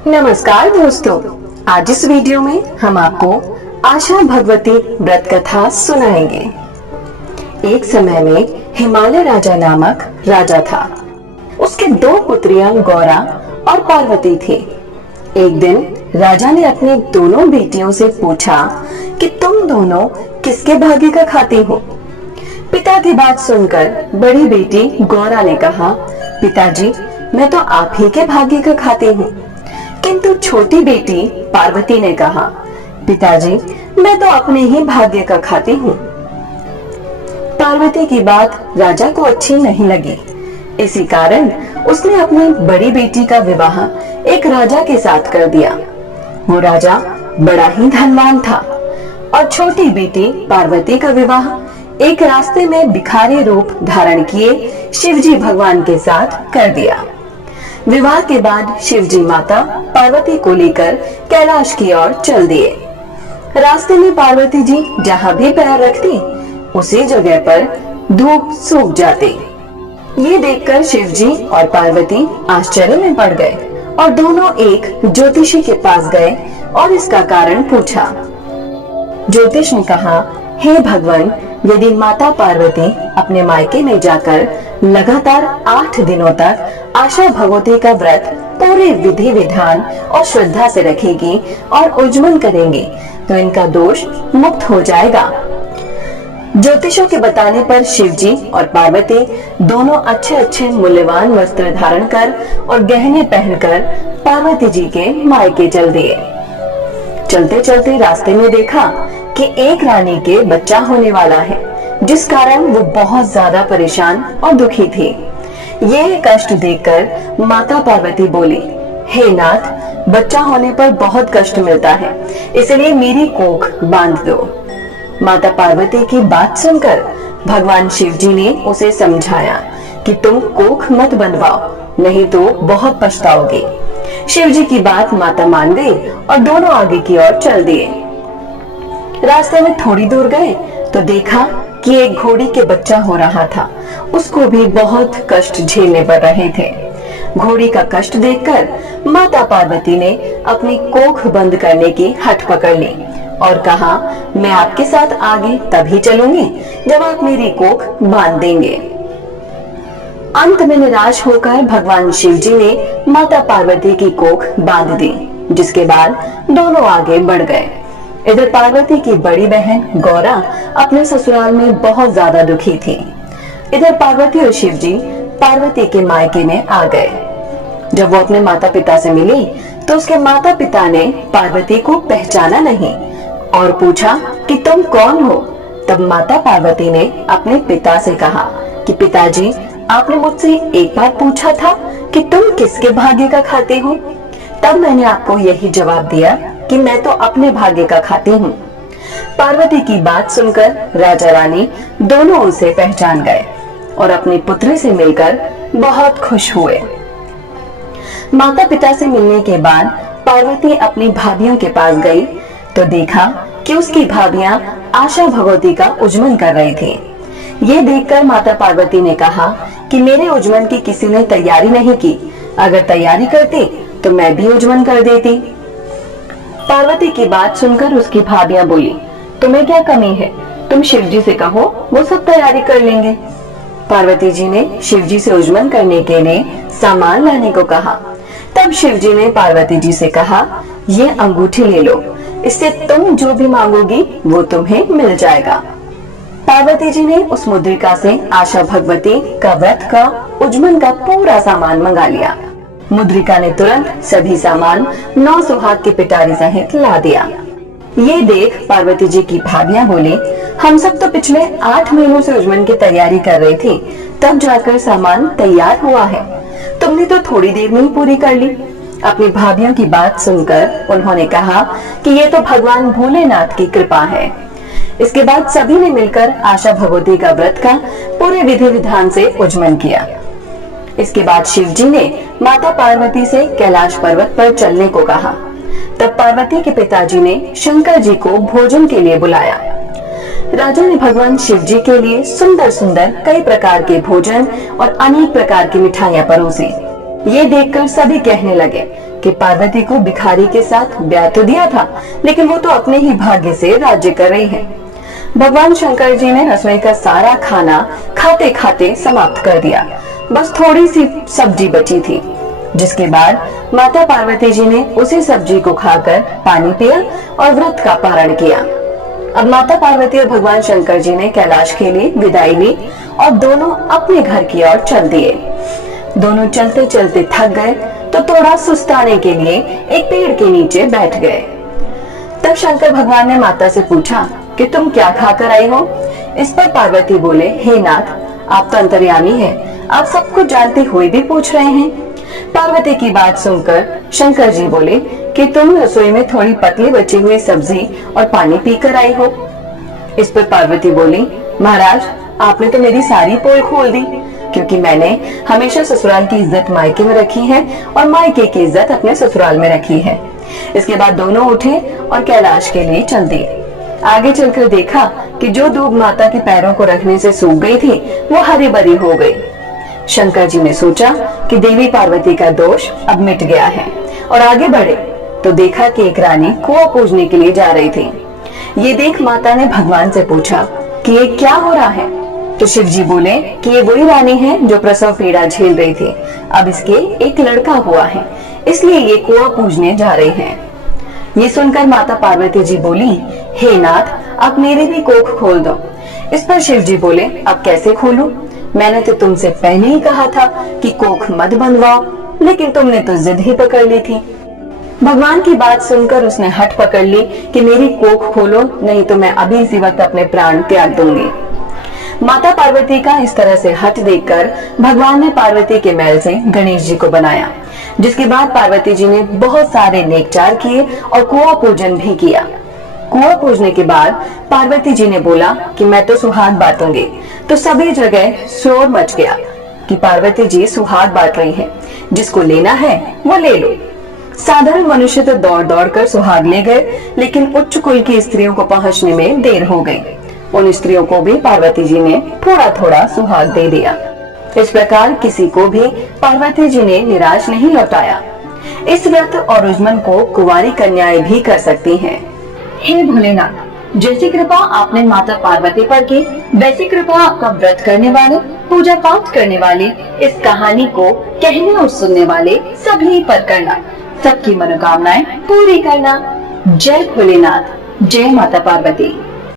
नमस्कार दोस्तों, आज इस वीडियो में हम आपको आशा भगवती व्रत कथा सुनाएंगे। एक समय में हिमालय राजा नामक राजा था। उसके दो पुत्रियां गौरा और पार्वती थी। एक दिन राजा ने अपनी दोनों बेटियों से पूछा कि तुम दोनों किसके भाग्य का खाती हो। पिता की बात सुनकर बड़ी बेटी गौरा ने कहा, पिताजी मैं तो आप ही के भाग्य का खाती हूँ। किंतु छोटी बेटी पार्वती ने कहा, पिताजी मैं तो अपने ही भाग्य का खाती हूँ। पार्वती की बात राजा को अच्छी नहीं लगी। इसी कारण उसने अपनी बड़ी बेटी का विवाह एक राजा के साथ कर दिया। वो राजा बड़ा ही धनवान था और छोटी बेटी पार्वती का विवाह एक रास्ते में भिखारी रूप धारण किए शिवजी भगवान के साथ कर दिया। विवाह के बाद शिवजी माता पार्वती को लेकर कैलाश की ओर चल दिए। रास्ते में पार्वती जी जहाँ भी पैर रखती उसी जगह पर धूप सूख जाती। ये देखकर शिवजी और पार्वती आश्चर्य में पड़ गए और दोनों एक ज्योतिषी के पास गए और इसका कारण पूछा। ज्योतिष ने कहा, हे भगवान, यदि माता पार्वती अपने मायके में जाकर लगातार 8 दिनों तक आशा भगवती का व्रत पूरे विधि विधान और श्रद्धा से रखेगी और उज्जवल करेंगी तो इनका दोष मुक्त हो जाएगा। ज्योतिषों के बताने पर शिवजी और पार्वती दोनों अच्छे अच्छे मूल्यवान वस्त्र धारण कर और गहने पहनकर पार्वती जी के मायके चल दिए। चलते चलते रास्ते में देखा कि एक रानी के बच्चा होने वाला है, जिस कारण वो बहुत ज्यादा परेशान और दुखी थी। ये कष्ट देखकर माता पार्वती बोली, हे नाथ, बच्चा होने पर बहुत कष्ट मिलता है, इसलिए मेरी कोख बांध दो। माता पार्वती की बात सुनकर भगवान शिवजी ने उसे समझाया कि तुम कोख मत बनवाओ, नहीं तो बहुत पछताओगे। शिवजी की बात माता मान गई और दोनों आगे की ओर चल दिए। रास्ते में थोड़ी दूर गए तो देखा कि एक घोड़ी के बच्चा हो रहा था। उसको भी बहुत कष्ट झेलने पड़ रहे थे। घोड़ी का कष्ट देखकर माता पार्वती ने अपनी कोख बंद करने की हठ पकड़ ली और कहा, मैं आपके साथ आगे तभी चलूंगी जब आप मेरी कोख बांध देंगे। अंत में निराश होकर भगवान शिवजी ने माता पार्वती की कोख बांध दी, जिसके बाद दोनों आगे बढ़ गए। इधर पार्वती की बड़ी बहन गौरा अपने ससुराल में बहुत ज्यादा दुखी थी। इधर पार्वती और शिवजी पार्वती के मायके में आ गए। जब वो अपने माता पिता से मिली तो उसके माता पिता ने पार्वती को पहचाना नहीं और पूछा कि तुम कौन हो। तब माता पार्वती ने अपने पिता से कहा कि पिताजी, आपने मुझसे एक बार पूछा था कि तुम किसके भाग्य का खाते हो। तब मैंने आपको यही जवाब दिया कि मैं तो अपने भाग्य का खाती हूँ। पार्वती की बात सुनकर राजा रानी दोनों उसे पहचान गए और अपनी पुत्री से मिलकर बहुत खुश हुए। माता पिता से मिलने के बाद पार्वती अपनी भाभियों के पास गई तो देखा कि उसकी भाभियां आशा भगवती का उज्जवल कर रही थी। ये देखकर माता पार्वती ने कहा कि मेरे उज्जवल की किसी ने तैयारी नहीं की, अगर तैयारी करती तो मैं भी उज्जवल कर देती। पार्वती की बात सुनकर उसकी भाभियां बोली, तुम्हें क्या कमी है, तुम शिवजी से कहो, वो सब तैयारी कर लेंगे। पार्वती जी ने शिवजी से उज्जवल करने के लिए सामान लाने को कहा। तब शिवजी ने पार्वती जी से कहा, ये अंगूठी ले लो, इससे तुम जो भी मांगोगी वो तुम्हें मिल जाएगा। पार्वती जी ने उस मुद्रिका से आशा भगवती का व्रत का उज्जवल का पूरा सामान मंगा लिया। मुद्रिका ने तुरंत सभी सामान 9 सुहाग की पिटारी सहित ला दिया। ये देख पार्वती जी की भाभियां बोली, हम सब तो पिछले 8 महीनों से उज्जवल की तैयारी कर रही थी, तब जाकर सामान तैयार हुआ है, तुमने तो थोड़ी देर में ही पूरी कर ली। अपनी भाभियों की बात सुनकर उन्होंने कहा कि ये तो भगवान भोलेनाथ की कृपा है। इसके बाद सभी ने मिलकर आशा भगवती का व्रत का पूरे विधि विधान से उज्जवल किया। इसके बाद शिवजी ने माता पार्वती से कैलाश पर्वत पर चलने को कहा। तब पार्वती के पिताजी ने शंकर जी को भोजन के लिए बुलाया। राजा ने भगवान शिवजी के लिए सुंदर सुंदर कई प्रकार के भोजन और अनेक प्रकार की मिठाइयां परोसी। ये देखकर सभी कहने लगे कि पार्वती को भिखारी के साथ ब्याह तो दिया था, लेकिन वो तो अपने ही भाग्य से राज्य कर रही है। भगवान शंकर जी ने रसोई का सारा खाना खाते खाते समाप्त कर दिया। बस थोड़ी सी सब्जी बची थी, जिसके बाद माता पार्वती जी ने उसी सब्जी को खाकर पानी पिया और व्रत का पारण किया। अब माता पार्वती और भगवान शंकर जी ने कैलाश के लिए विदाई ली और दोनों अपने घर की ओर चल दिए। दोनों चलते चलते थक गए तो थोड़ा सुस्ताने के लिए एक पेड़ के नीचे बैठ गए। तब शंकर भगवान ने माता से पूछा कि तुम क्या खाकर आई हो? इस पर पार्वती बोले, हे नाथ, आप तो अंतर्यामी हैं, आप सब कुछ जानते हुए भी पूछ रहे हैं। पार्वती की बात सुनकर शंकर जी बोले कि तुम रसोई में थोड़ी पतली बची हुई सब्जी और पानी पीकर आई हो। इस पर पार्वती बोली, महाराज, आपने तो मेरी सारी पोल खोल दी, क्योंकि मैंने हमेशा ससुराल की इज्जत मायके में रखी है और मायके की इज्जत अपने ससुराल में रखी है। इसके बाद दोनों उठे और कैलाश के लिए चल दिए। आगे चलकर देखा कि जो दूब माता के पैरों को रखने से सूख गई थी, वो हरी भरी हो गई। शंकर जी ने सोचा कि देवी पार्वती का दोष अब मिट गया है और आगे बढ़े तो देखा कि एक रानी कुआं पूजने के लिए जा रही थी। ये देख माता ने भगवान से पूछा कि ये क्या हो रहा है? तो शिव जी बोले कि ये वही रानी है जो प्रसव पीड़ा झेल रही थी। अब इसके एक लड़का हुआ है, इसलिए ये कुआं पूजने जा रही है। ये सुनकर माता पार्वती जी बोली, हे नाथ, आप मेरे भी कोख खोल दो। इस पर शिव जी बोले, अब कैसे खोलूं? मैंने तो तुमसे पहले ही कहा था कि कोख मत बंधवाओ, लेकिन तुमने तो जिद ही पकड़ ली थी। भगवान की बात सुनकर उसने हट पकड़ ली कि मेरी कोख खोलो, नहीं तो मैं अभी इसी वक्त अपने प्राण त्याग दूंगी। माता पार्वती का इस तरह से हट देखकर भगवान ने पार्वती के महल से गणेश जी को बनाया, जिसके बाद पार्वती जी ने बहुत सारे नेकचार किए और कुआं पूजन भी किया। कुआं पूजने के बाद पार्वती जी ने बोला कि मैं तो सुहाग बांटूंगी, तो सभी जगह शोर मच गया कि पार्वती जी सुहाग बांट रही हैं, जिसको लेना है वो ले लो। साधारण मनुष्य तो दौड़ दौड़ कर सुहाग ले गए, लेकिन उच्च कुल की स्त्रियों को पहुंचने में देर हो गई। उन स्त्रियों को भी पार्वती जी ने थोड़ा थोड़ा सुहाग दे दिया। इस प्रकार किसी को भी पार्वती जी ने निराश नहीं लौटाया। इस व्रत और उज्मन को कुंवारी कन्याएं भी कर सकती हैं। हे भोलेनाथ, जैसी कृपा आपने माता पार्वती पर की, वैसी कृपा आपका व्रत करने वाले, पूजा पाठ करने वाले, इस कहानी को कहने और सुनने वाले सभी पर करना, सबकी मनोकामनाएं पूरी करना। जय भोलेनाथ, जय माता पार्वती।